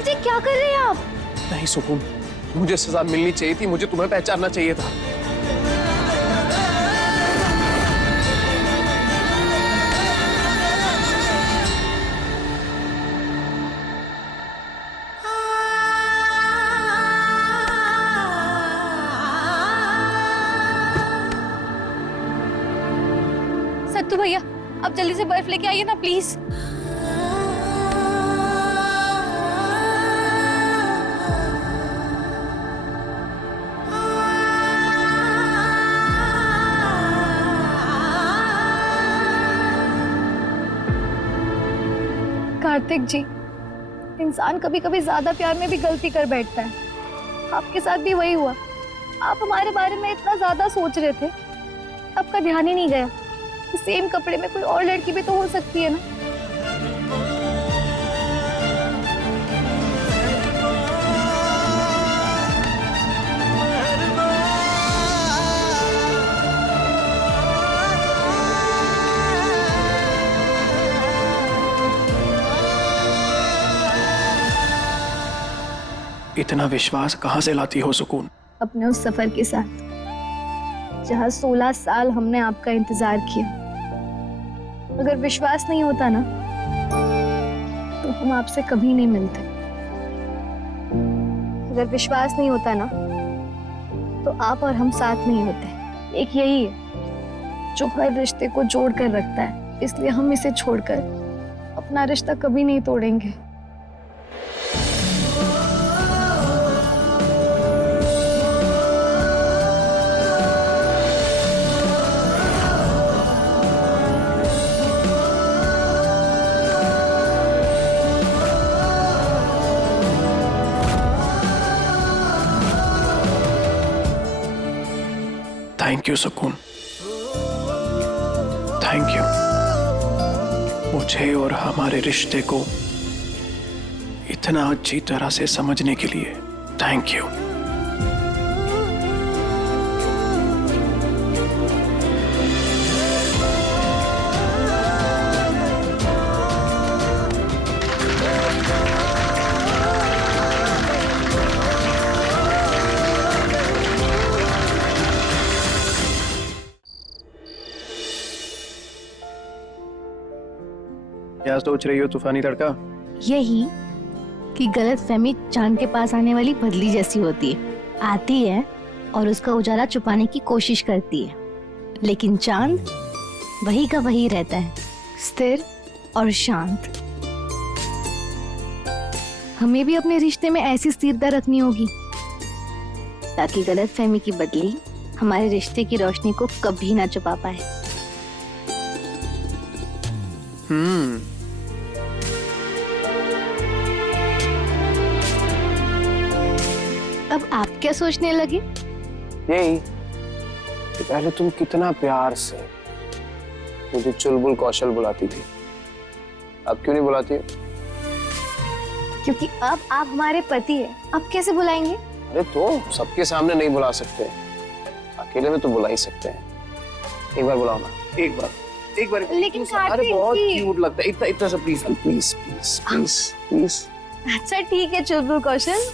कार्तिक जी क्या कर रहे हैं आप? नहीं सुकून, मुझे सजा मिलनी चाहिए थी, मुझे तुम्हें पहचानना चाहिए था। सत्तू भैया, आप जल्दी से बर्फ लेके आइए ना प्लीज। कार्तिक जी, इंसान कभी कभी ज्यादा प्यार में भी गलती कर बैठता है। आपके साथ भी वही हुआ। आप हमारे बारे में इतना ज्यादा सोच रहे थे, आपका ध्यान ही नहीं गया। सेम कपड़े में कोई और लड़की भी तो हो सकती है ना। इतना विश्वास कहाँ से लाती हो सुकून? अपने उस सफर के साथ, जहाँ 16 साल हमने आपका इंतजार किया। अगर विश्वास नहीं होता ना, तो हम आपसे कभी नहीं मिलते। अगर विश्वास नहीं होता ना, तो आप और हम साथ नहीं होते। एक यही है जो हर रिश्ते को जोड़ कर रखता है, इसलिए हम इसे छोड़कर अपना रिश्ता कभी नहीं तोड़ेंगे। थैंक यू सुकून, थैंक यू। मुझे और हमारे रिश्ते को इतना अच्छी तरह से समझने के लिए थैंक यू। क्या सोच रही हो तूफानी तड़का? यही कि गलतफहमी चांद के पास आने वाली बदली जैसी होती है। आती है और उसका उजाला छुपाने की कोशिश करती है, लेकिन चांद वही का वही रहता है, स्थिर और शांत। हमें भी अपने रिश्ते में ऐसी स्थिरता रखनी होगी ताकि गलतफहमी की बदली हमारे रिश्ते की रोशनी को कभी ना छुपा पाए। अब आप क्या सोचने लगे? यही कि पहले तुम कितना प्यार से मुझे चुलबुल कौशल बुलाती थी, अब क्यों नहीं बुलाती हो? क्योंकि अब आप हमारे पति हैं, आप कैसे बुलाएंगे? अरे तो सबके सामने नहीं बुला सकते, अकेले में तो बुला ही सकते हैं। एक बार बुलाओ ना, एक बार। लेकिन अरे बहुत क्यूट लगता है, इतना इतना सा please please please please please. अच्छा ठीक है चुलबुल कौशल।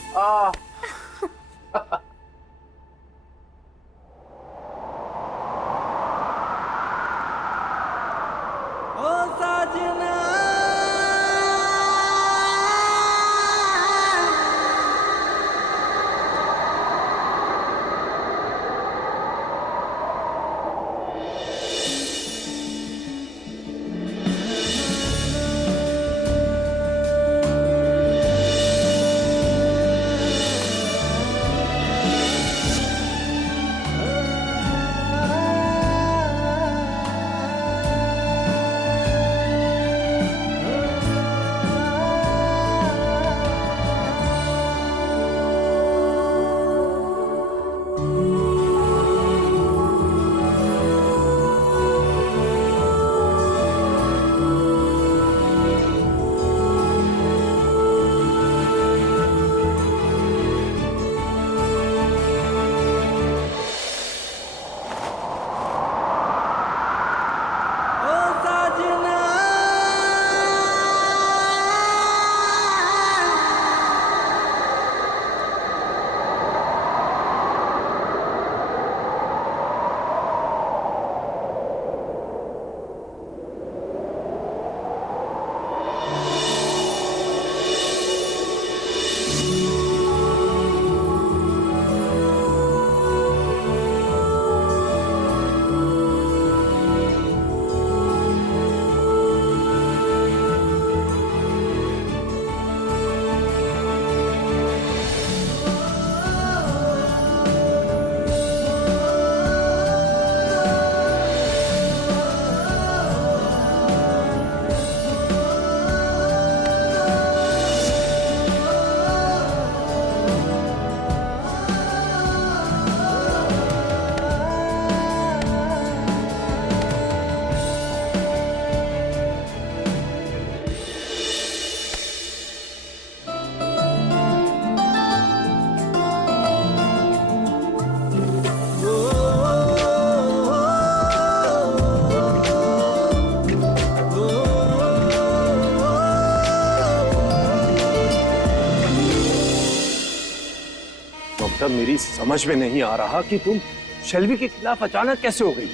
मतलब मेरी समझ में नहीं आ रहा कि तुम शेल्वी के खिलाफ अचानक कैसे हो गई।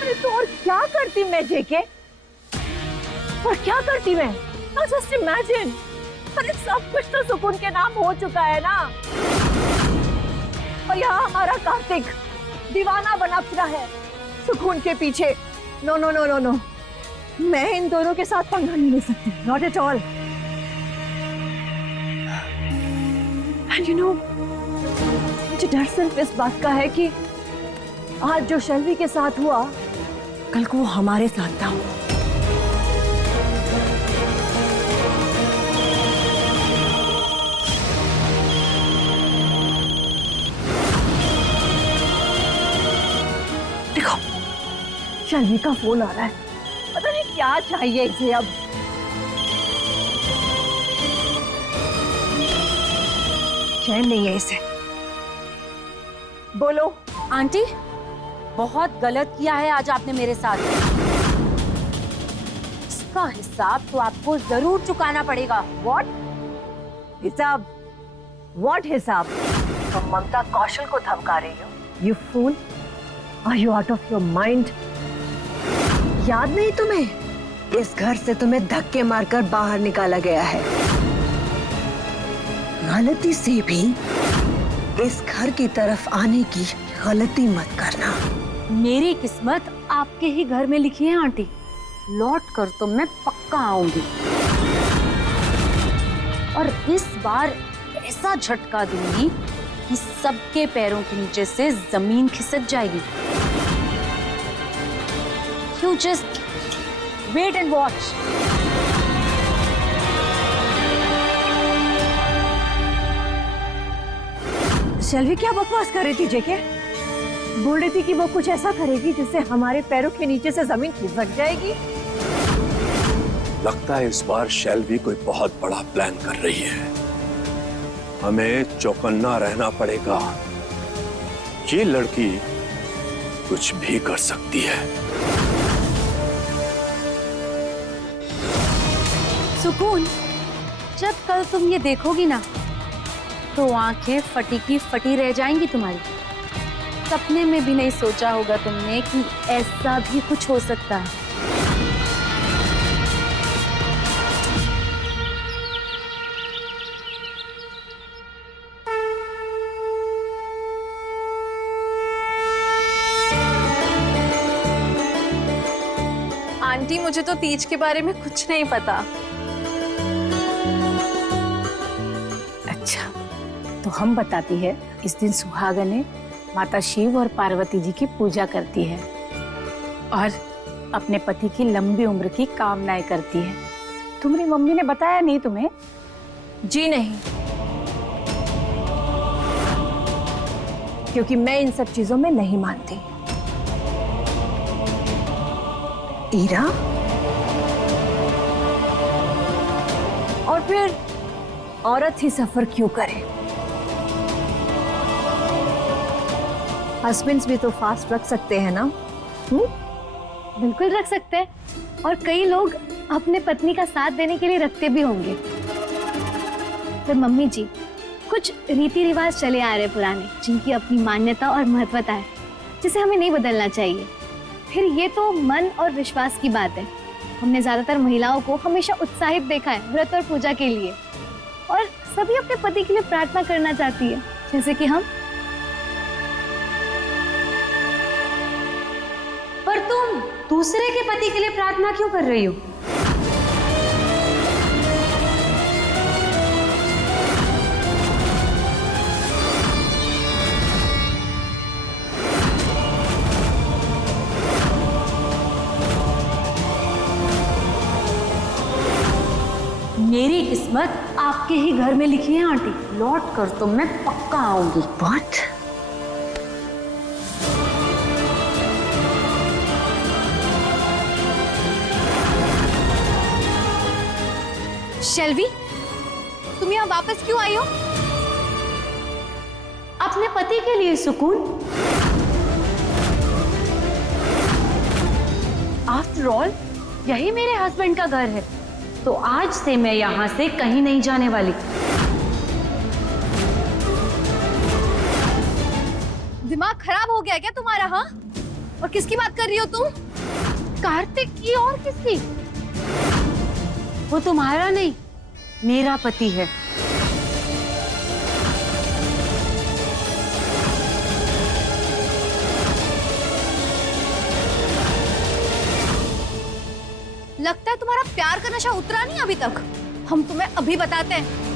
अरे तो और क्या करती मैं जेके, और क्या करती मैं? Now just imagine, अरे सब कुछ तो सुकून के नाम हो चुका है ना, और यहाँ हमारा कार्तिक दीवाना बना फिरा है सुकून के पीछे। No no no no no, मैं इन दोनों के साथ पंगा नहीं ले सकती, not at all. And you know, मुझे डर सिर्फ इस बात का है कि आज जो शेल्वी के साथ हुआ, कल को वो हमारे साथ था। देखो, शेल्वी का फोन आ रहा है, पता नहीं क्या चाहिए इसे अब। चैन नहीं है इसे। बोलो आंटी, बहुत गलत किया है आज आपने मेरे साथ। इसका हिसाब तो आपको जरूर चुकाना पड़ेगा। व्हाट हिसाब? व्हाट हिसाब? तुम ममता कौशल को धमका रही हो? You fool, are you out of your mind? याद नहीं तुम्हें? इस घर से तुम्हें धक्के मारकर बाहर निकाला गया है। गलती से भी इस घर की तरफ आने की गलती मत करना। मेरी किस्मत आपके ही घर में लिखी है आंटी, लौट कर तो मैं पक्का आऊंगी, और इस बार ऐसा झटका दूंगी कि सबके पैरों के नीचे से जमीन खिसक जाएगी। You just wait and watch. शेल्वी क्या बकवास कर रही थी जेके? बोल रही थी कि वो कुछ ऐसा करेगी जिससे हमारे पैरों के नीचे से जमीन खिसक जाएगी। लगता है इस बार शेल्वी कोई बहुत बड़ा प्लान कर रही है। हमें चौकन्ना रहना पड़ेगा। ये लड़की कुछ भी कर सकती है। सुकून, जब कल तुम ये देखोगी ना, तो आंखें फटी की फटी रह जाएंगी तुम्हारी। सपने में भी नहीं सोचा होगा तुमने कि ऐसा भी कुछ हो सकता है। आंटी, मुझे तो तीज के बारे में कुछ नहीं पता। अच्छा, तो हम बताती है। इस दिन सुहागनें माता शिव और पार्वती जी की पूजा करती है और अपने पति की लंबी उम्र की कामनाएं करती है। तुम्हारी मम्मी ने बताया नहीं तुम्हें? जी नहीं, क्योंकि मैं इन सब चीजों में नहीं मानती। ईरा, और फिर औरत ही सफर क्यों करे? हस्बैंड्स भी तो फास्ट रख सकते हैं ना? बिल्कुल रख सकते हैं, और कई लोग अपने पत्नी का साथ देने के लिए रखते भी होंगे। पर मम्मी जी, कुछ रीति रिवाज चले आ रहे पुराने, जिनकी अपनी मान्यता और महत्वता है, जिसे हमें नहीं बदलना चाहिए। फिर ये तो मन और विश्वास की बात है। हमने ज्यादातर महिलाओं को हमेशा उत्साहित देखा है व्रत और पूजा के लिए, और सभी अपने पति के लिए प्रार्थना करना चाहती है, जैसे कि हम। पर तुम दूसरे के पति के लिए प्रार्थना क्यों कर रही हो? मेरी किस्मत आपके ही घर में लिखी है आंटी, लौट कर तो मैं पक्का आऊंगी। What? शेल्वी, तुम यहाँ वापस क्यों आई हो? अपने पति के लिए सुकून। आफ्टर ऑल यही मेरे हस्बैंड का घर है, तो आज से मैं यहाँ से कहीं नहीं जाने वाली। खराब हो गया क्या तुम्हारा? हाँ, और किसकी बात कर रही हो तुम? कार्तिक की और किसकी? वो तुम्हारा नहीं, मेरा पति है। लगता है तुम्हारा प्यार का नशा उतरा नहीं अभी तक। हम तुम्हें अभी बताते हैं।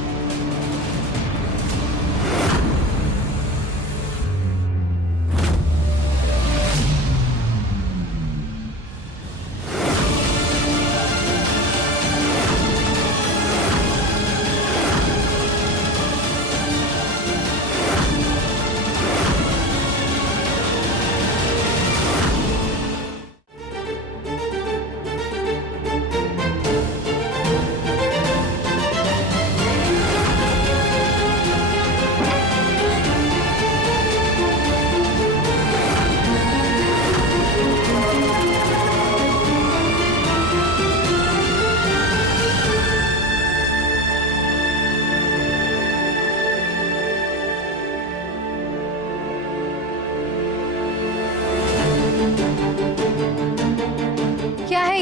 क्या है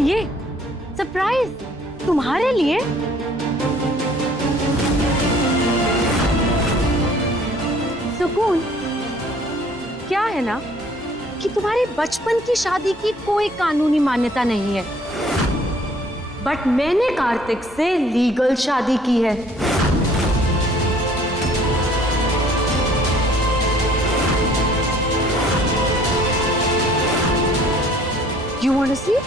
ये सरप्राइज तुम्हारे लिए। सुकून, क्या है ना कि तुम्हारी बचपन की शादी की कोई कानूनी मान्यता नहीं है, बट मैंने कार्तिक से लीगल शादी की है। You want to see?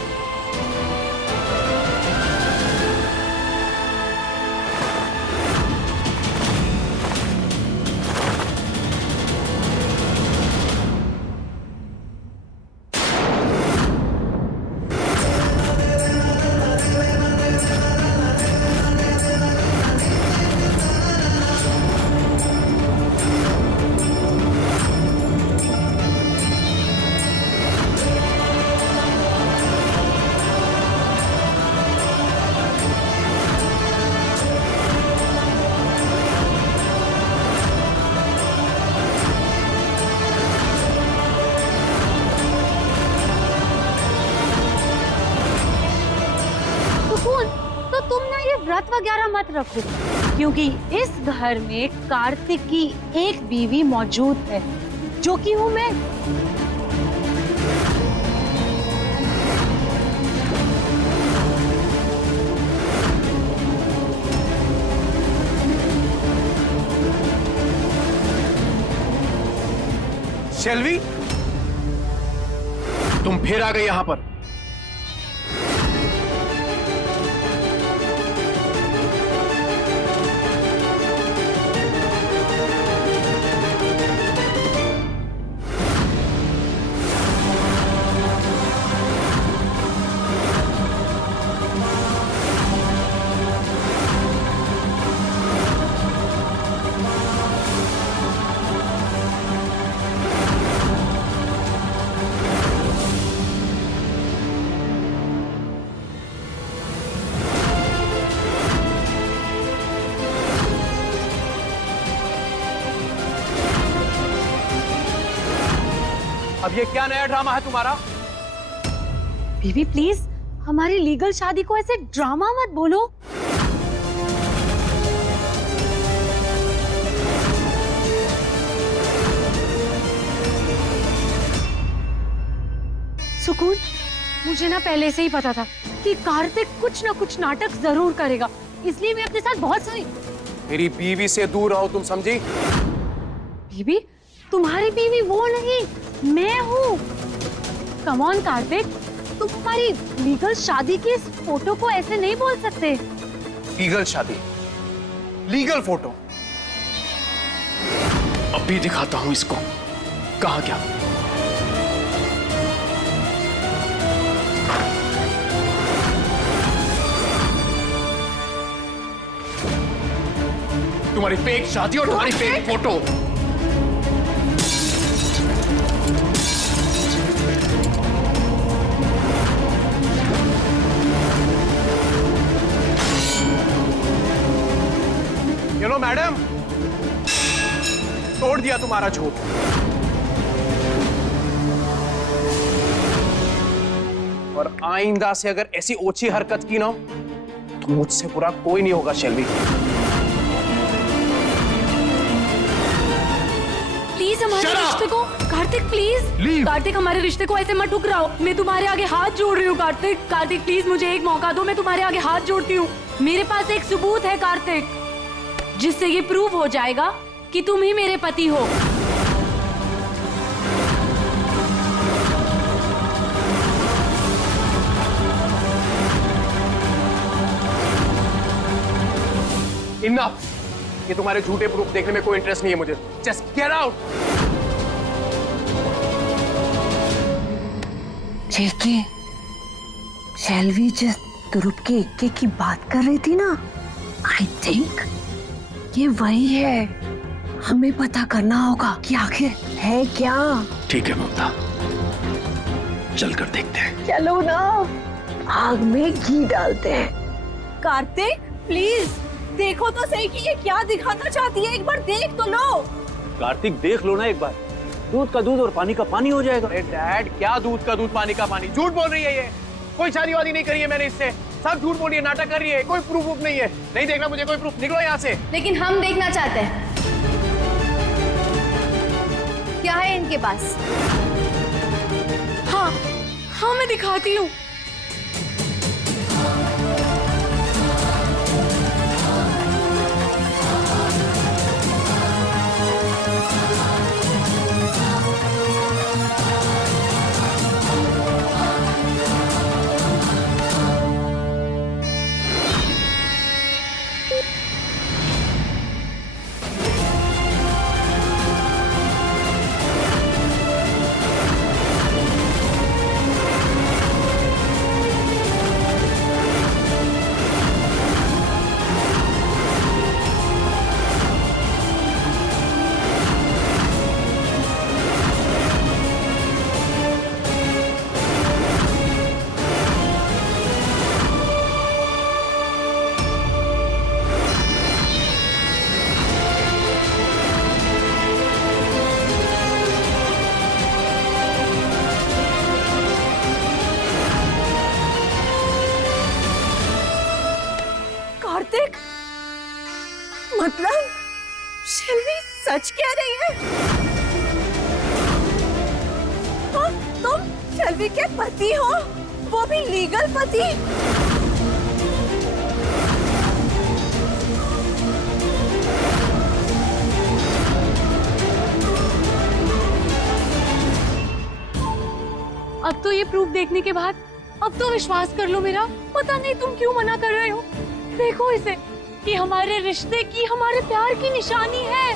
व्रत वगैरह मत रखो, क्योंकि इस घर में कार्तिक की एक बीवी मौजूद है, जो कि हूं मैं। शेल्वी, तुम फिर आ गई यहां पर। अब ये क्या नया ड्रामा है तुम्हारा? बीवी प्लीज, हमारी लीगल शादी को ऐसे ड्रामा मत बोलो। सुकून, मुझे ना पहले से ही पता था कि कार्तिक कुछ ना कुछ नाटक जरूर करेगा, इसलिए मैं अपने साथ बहुत सारी। मेरी बीवी से दूर रहो, तुम समझी? बीवी? तुम्हारी बीवी वो नहीं, मैं हूँ। कम ऑन कार्तिक, तुम हमारी लीगल शादी की इस फोटो को ऐसे नहीं बोल सकते। लीगल शादी, लीगल फोटो? अभी दिखाता हूं इसको। कहाँ क्या? तुम्हारी फेक शादी और तुम्हारी फेक फोटो। मैडम, तोड़ छोड़ दिया तुम्हारा झूठ। और आइंदा से अगर ऐसी ओछी हरकत की ना तो मुझसे बुरा कोई नहीं होगा शेल्वी। प्लीज हमारे रिश्ते को, कार्तिक प्लीज, कार्तिक हमारे रिश्ते को ऐसे मत ठुकराओ। मैं तुम्हारे आगे हाथ जोड़ रही हूँ कार्तिक। कार्तिक प्लीज मुझे एक मौका दो, मैं तुम्हारे आगे हाथ जोड़ती हूँ। मेरे पास एक सबूत है कार्तिक, जिससे ये प्रूव हो जाएगा कि तुम ही मेरे पति हो। इनफ, ये तुम्हारे झूठे प्रूफ देखने में कोई इंटरेस्ट नहीं है मुझे। Just get out. जेके, शेल्वी जिस ध्रुव के इक्के की बात कर रही थी ना, आई थिंक ये वही है। हमें पता करना होगा कि आखिर है क्या। ठीक है ममता, चलकर देखते हैं। चलो ना, आग में घी डालते हैं। कार्तिक प्लीज देखो तो सही कि ये क्या दिखाना चाहती है, एक बार देख तो लो। कार्तिक देख लो ना एक बार, दूध का दूध और पानी का पानी हो जाएगा। अरे डैड, क्या दूध का दूध पानी का पानी? झूठ बोल रही है ये। कोई शादी वादी नहीं करी है मैंने इससे। सब झूठ बोल रही है, नाटक कर रही है। कोई प्रूफ नहीं है। नहीं देखना मुझे कोई प्रूफ। निकलो यहाँ से। लेकिन हम देखना चाहते हैं क्या है इनके पास। हाँ हाँ मैं दिखाती हूँ। कार्तिक, मतलब शेल्वी सच कह रही है? हाँ, तुम शेल्वी के पति हो, वो भी लीगल पति। अब तो ये प्रूफ देखने के बाद अब तो विश्वास कर लो मेरा। पता नहीं तुम क्यों मना कर रहे हो। देखो इसे, कि हमारे रिश्ते की, हमारे प्यार की निशानी है।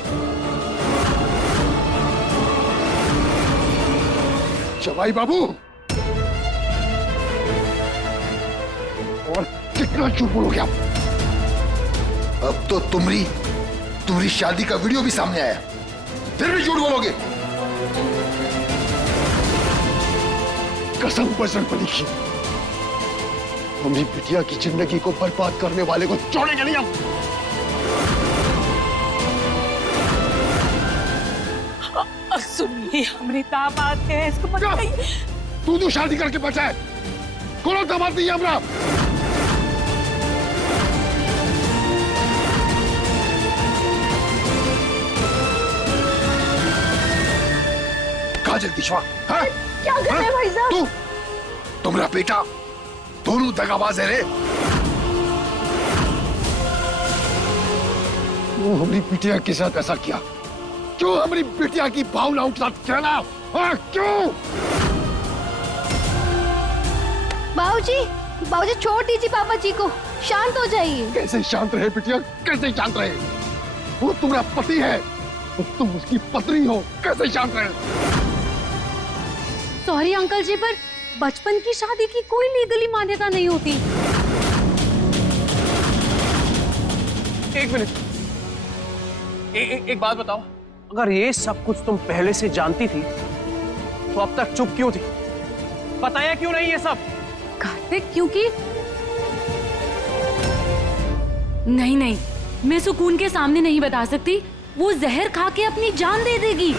जवाई बाबू, और कितना झूठ बोलोगे आप? अब तो तुम्हारी शादी का वीडियो भी सामने आया, फिर भी झूठ बोलोगे? कसम बजरंग बली की, अपनी बिटिया की जिंदगी को बर्बाद करने वाले को छोड़ेंगे नहीं हम। सुनिए अमृता, बात है इसको मत कहिए। तू तो शादी करके बचा है, कौन दामाद नहीं है हमरा? कहा जगदीशवा, क्या कर रहे हैं भाई साहब? तुम्हारा बेटा दोनों दगाबाज है रे। क्यों हमारी बिटिया के साथ ऐसा किया? क्यों हमारी बिटिया की भावनाओं के साथ खेला? हाँ, क्यों? बाबूजी, बाबूजी छोड़ दीजिए पापा जी को, शांत हो जाइए। कैसे शांत रहे बिटिया, कैसे शांत रहे? वो तुम्हारा पति है, तो तुम उसकी पत्नी हो, कैसे शांत रहे? सॉरी अंकल जी, पर बचपन की शादी की कोई लीगली मान्यता नहीं होती। एक मिनट, एक बात बताओ, अगर ये सब कुछ तुम पहले से जानती थी तो अब तक चुप क्यों थी? बताया क्यों नहीं ये सब? कार्तिक, क्योंकि नहीं, मैं सुकून के सामने नहीं बता सकती, वो जहर खा के अपनी जान दे देगी।